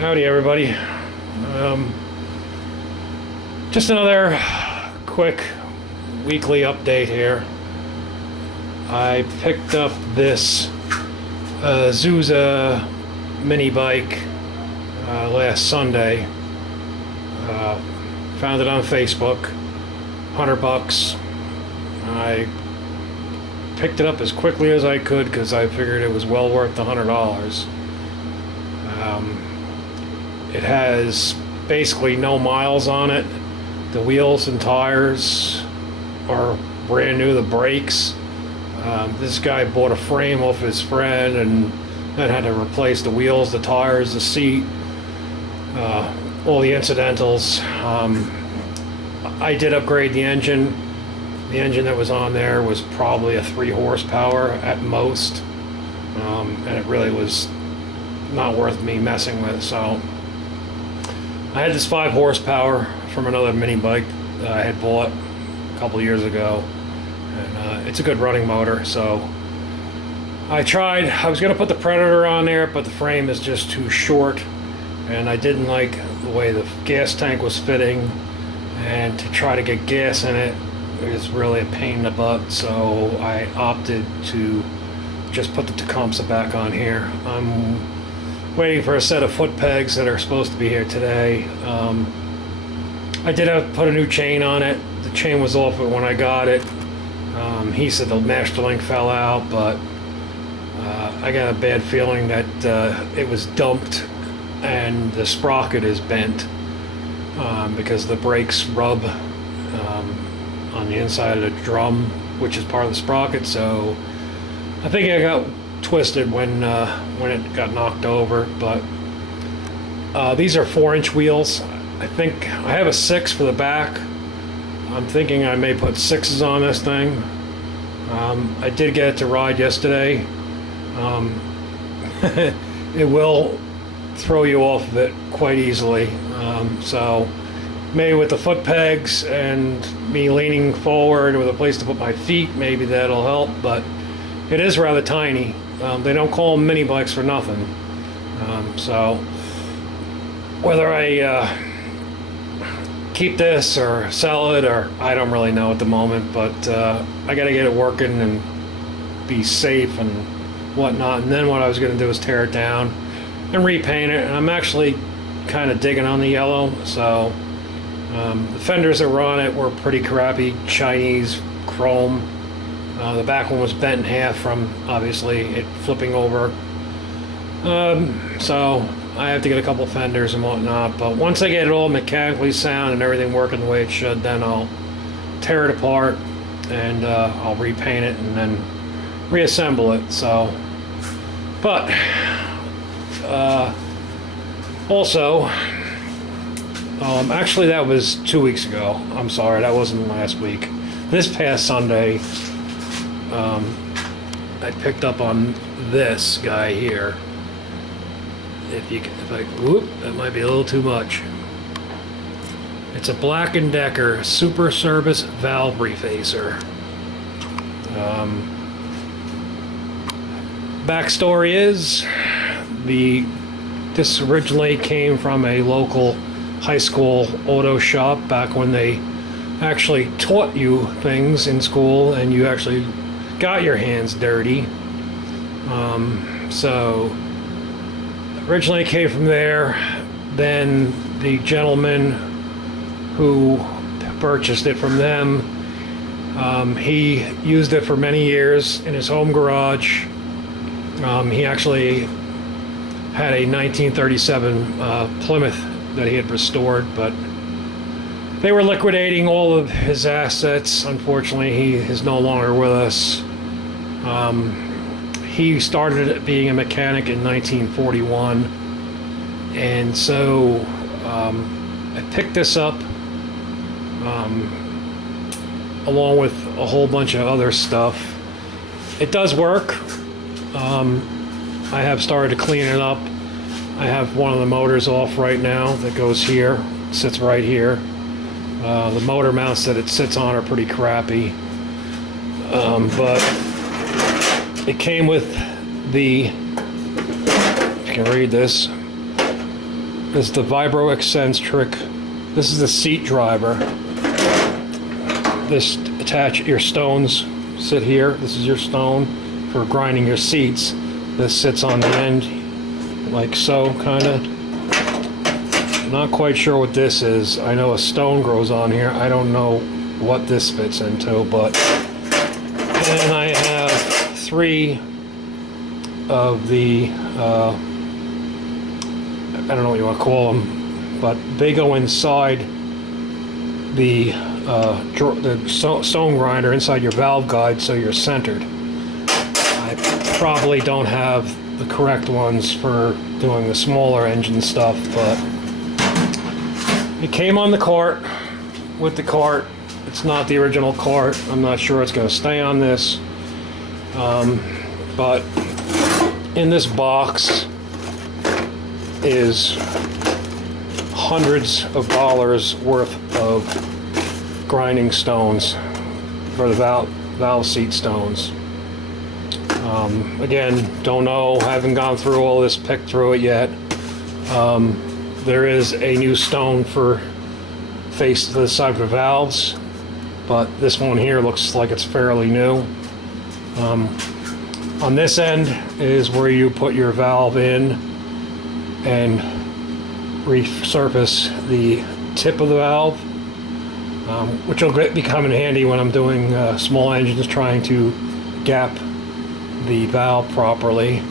Howdy, everybody. Just another quick weekly update here. I picked up this Zusa mini bike last Sunday. Found it on Facebook, $100. I picked it up as quickly as I could because I figured it was well worth the $100. It has basically no miles on it. The wheels and tires are brand new. The brakes. This guy bought a frame off his friend and then had to replace the wheels, the tires, the seat, all the incidentals. I did upgrade the engine. The engine that was on there was probably a 3 horsepower at most, and it really was not worth me messing with. So I had this 5 horsepower from another mini bike that I had bought a couple of years ago, and it's a good running motor. So I was going to put the Predator on there, but the frame is just too short, and I didn't like the way the gas tank was fitting, and to try to get gas in it is really a pain in the butt. So I opted to just put the Tecumseh back on here. I'm waiting for a set of foot pegs that are supposed to be here today. I did have to put a new chain on it. The chain was off it when I got it. He said the master link fell out, but I got a bad feeling that it was dumped and the sprocket is bent because the brakes rub on the inside of the drum, which is part of the sprocket. So I think I got twisted when it got knocked over. But these are 4-inch wheels. I think I have a 6 for the back. I'm thinking I may put 6s on this thing. I did get it to ride yesterday. It will throw you off of it quite easily. So maybe with the foot pegs and me leaning forward with a place to put my feet, maybe that'll help. But it is rather tiny. They don't call them mini bikes for nothing. So whether I keep this or sell it, or I don't really know at the moment, but I got to get it working and be safe and whatnot. And then what I was going to do is tear it down and repaint it. And I'm actually kind of digging on the yellow. So the fenders that were on it were pretty crappy Chinese chrome. The back one was bent in half from obviously it flipping over. So I have to get a couple fenders and whatnot. But once I get it all mechanically sound and everything working the way it should, then I'll tear it apart and I'll repaint it and then reassemble it. So, but also, actually that was 2 weeks ago. I'm sorry, that wasn't last week. This past Sunday, I picked up on this guy here. Whoop, that might be a little too much. It's a Black & Decker Super Service Valve Refacer. Backstory is, this originally came from a local high school auto shop back when they actually taught you things in school and you actually got your hands dirty. So originally it came from there. Then the gentleman who purchased it from them, he used it for many years in his home garage. He actually had a 1937 Plymouth that he had restored, but they were liquidating all of his assets. Unfortunately, he is no longer with us. He started being a mechanic in 1941, and so I picked this up along with a whole bunch of other stuff. It does work. I have started to clean it up. I have one of the motors off right now that goes here, sits right here. The motor mounts that it sits on are pretty crappy, but it came with the, if you can read this, is the vibro eccentric. This is the seat driver. This attach your stones sit here. This is your stone for grinding your seats. This sits on the end like so, kind of. Not quite sure what this is. I know a stone grows on here. I don't know what this fits into, but and I have 3 of the I don't know what you want to call them, but they go inside the stone grinder inside your valve guide, so you're centered. I probably don't have the correct ones for doing the smaller engine stuff, but it came on the cart. With the cart, it's not the original cart. I'm not sure it's going to stay on this, but in this box is hundreds of dollars worth of grinding stones for the valve seat stones. Again, don't know, haven't gone through all this, picked through it yet. There is a new stone for face to the side of the valves, but this one here looks like it's fairly new. On this end is where you put your valve in and resurface the tip of the valve, which will become in handy when I'm doing small engines trying to gap the valve properly.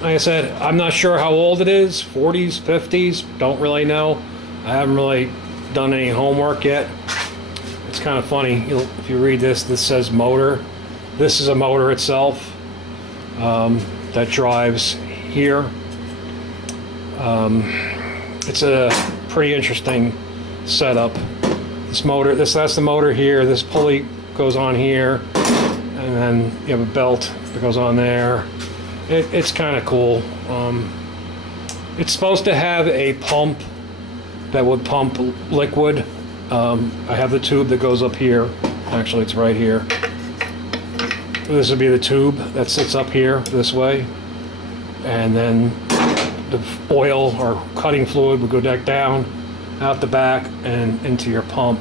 Like I said, I'm not sure how old it is, 40s, 50s, don't really know. I haven't really done any homework yet. It's kind of funny, if you read this, this says motor. This is a motor itself that drives here. It's a pretty interesting setup. This motor, that's the motor here. This pulley goes on here, and then you have a belt that goes on there. It's kind of cool. It's supposed to have a pump that would pump liquid. I have the tube that goes up here. Actually, it's right here. This would be the tube that sits up here this way, and then the oil or cutting fluid would go down out the back and into your pump.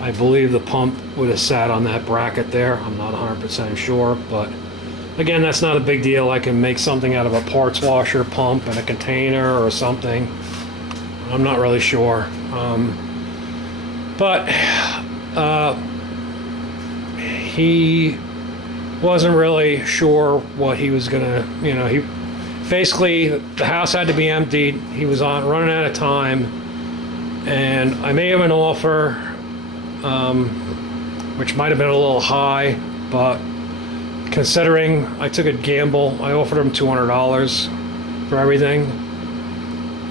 I believe the pump would have sat on that bracket there. I'm not 100% sure, but again, that's not a big deal. I can make something out of a parts washer pump and a container or something. I'm not really sure. But he wasn't really sure what he was gonna, he basically, the house had to be emptied. He was running out of time, and I made him an offer, which might have been a little high, but considering I took a gamble, I offered him $200 for everything,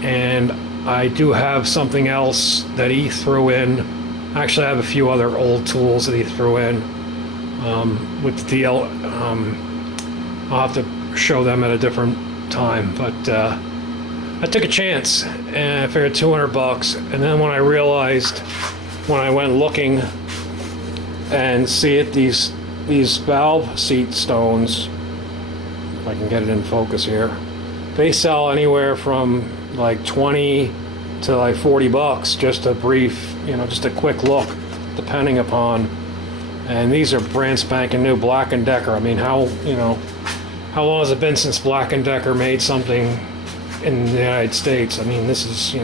and I do have something else that he threw in. Actually, I have a few other old tools that he threw in with the deal. I'll have to show them at a different time, but I took a chance and I figured $200, and then when I realized, when I went looking and see it, these valve seat stones, if I can get it in focus here, they sell anywhere from like 20 to like $40, just a brief, just a quick look, depending upon. And these are brand spanking new, Black & Decker. I mean, how long has it been since Black & Decker made something in the United States? I mean, this is,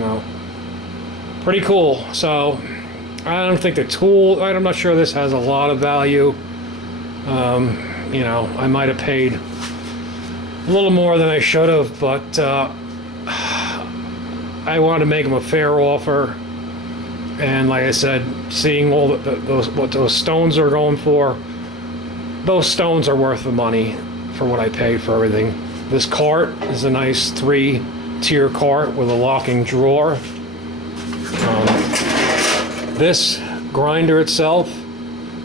pretty cool. So I don't think the tool, I'm not sure this has a lot of value. I might have paid a little more than I should have, but I wanted to make him a fair offer. And like I said, seeing all what those stones are going for, those stones are worth the money for what I paid for everything. This cart is a nice 3-tier cart with a locking drawer. This grinder itself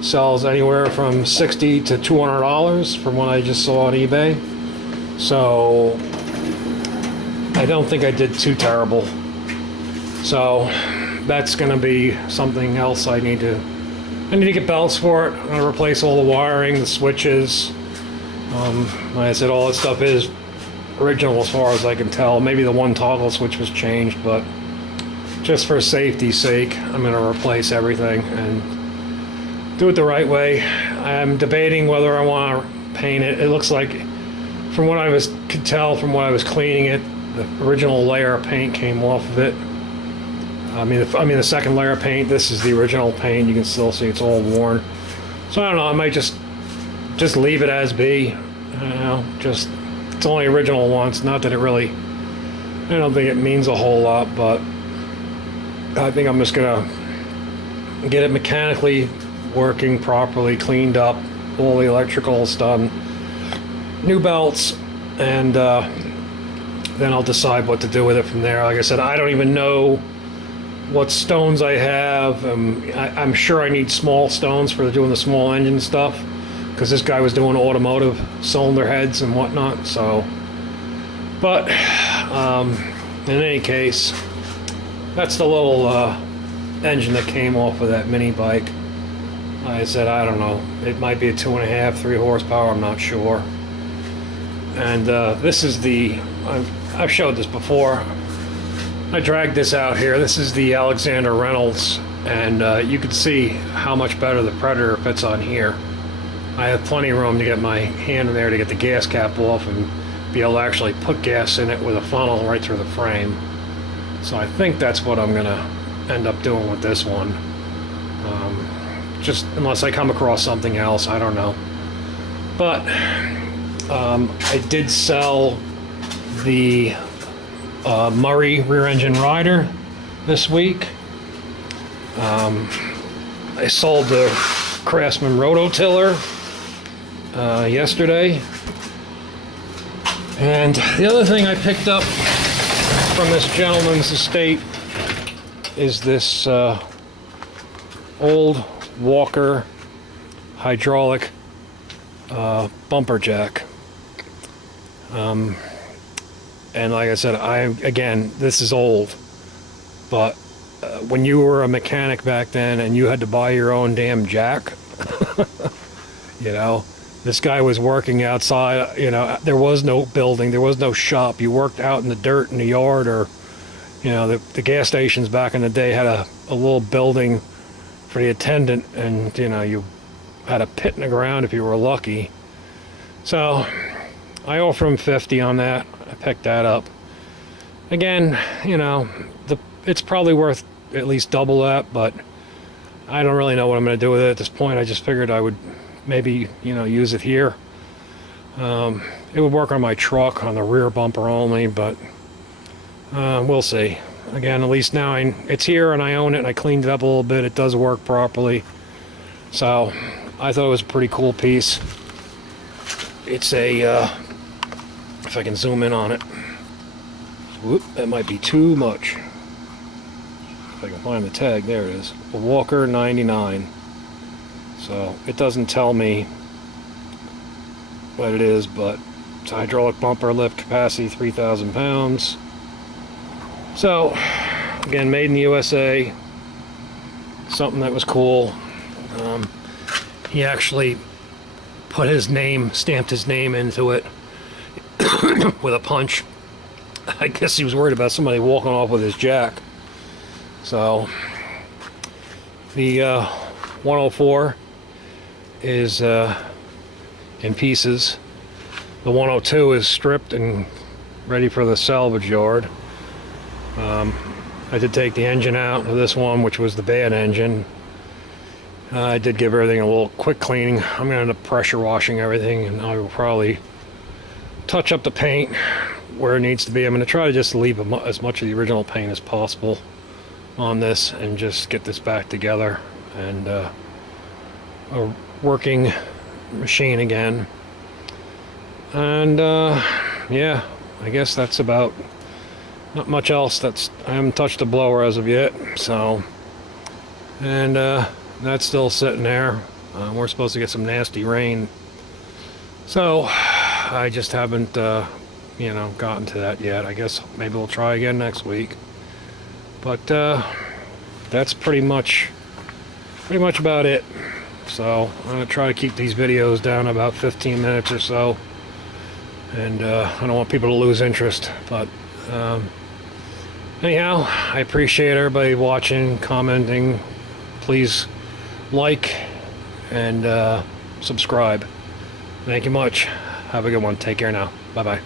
sells anywhere from $60 to $200 from what I just saw on eBay. So I don't think I did too terrible. So that's going to be something else I need to get belts for it. I'm going to replace all the wiring, the switches. Like I said, all that stuff is original as far as I can tell. Maybe the one toggle switch was changed, but just for safety's sake, I'm going to replace everything and do it the right way. I'm debating whether I want to paint it. It looks like, from what could tell from what I was cleaning it, the original layer of paint came off of it. I mean, the second layer of paint. This is the original paint. You can still see it's all worn. So I don't know. I might just leave it as be. You know, just it's only original once. Not that it really. I don't think it means a whole lot, but I think I'm just gonna get it mechanically working properly, cleaned up, all the electricals done, new belts, and then I'll decide what to do with it from there. Like I said, I don't even know what stones I have. I'm sure I need small stones for doing the small engine stuff, because this guy was doing automotive cylinder heads and whatnot. So, but in any case, that's the little engine that came off of that mini bike. Like I said, I don't know. It might be a 2.5, 3 horsepower. I'm not sure. And this is the. I've showed this before. I dragged this out here. This is the Alexander Reynolds, and you can see how much better the Predator fits on here. I have plenty of room to get my hand in there to get the gas cap off and be able to actually put gas in it with a funnel right through the frame. So I think that's what I'm gonna end up doing with this one. Just unless I come across something else, I don't know. But I did sell the Murray rear engine rider this week. I sold the Craftsman rototiller yesterday. And the other thing I picked up from this gentleman's estate is this old Walker hydraulic bumper jack. And like I said, again, this is old, but when you were a mechanic back then and you had to buy your own damn jack, you know, this guy was working outside, you know, there was no building, there was no shop. You worked out in the dirt in the yard, or, you know, the gas stations back in the day had a little building for the attendant, and, you know, you had a pit in the ground if you were lucky. So I offered him 50 on that. I picked that up. Again, you know, it's probably worth at least double that, but I don't really know what I'm going to do with it at this point. I just figured I would maybe, you know, use it here. It would work on my truck, on the rear bumper only, but we'll see. Again, at least now it's here and I own it, and I cleaned it up a little bit. It does work properly. So I thought it was a pretty cool piece. It's a, if I can zoom in on it. Whoop, that might be too much. If I can find the tag, there it is. A Walker 99. So it doesn't tell me what it is, but it's a hydraulic bumper, lift capacity 3,000 pounds. So, again, made in the USA. Something that was cool. He actually put his name, stamped his name into it with a punch. I guess he was worried about somebody walking off with his jack. So the 104 is in pieces. The 102 is stripped and ready for the salvage yard. I did take the engine out of this one, which was the bad engine. I did give everything a little quick cleaning. I'm going to end up pressure washing everything, and I will probably touch up the paint where it needs to be. I'm going to try to just leave as much of the original paint as possible on this and just get this back together and a working machine again. And yeah, I guess that's about, not much else. I haven't touched the blower as of yet, so, and that's still sitting there. We're supposed to get some nasty rain, so I just haven't you know, gotten to that yet. I guess maybe we'll try again next week, but that's pretty much about it. So I'm gonna try to keep these videos down about 15 minutes or so, and I don't want people to lose interest. But anyhow, I appreciate everybody watching, commenting. Please like and subscribe. Thank you much. Have a good one. Take care now. Bye bye.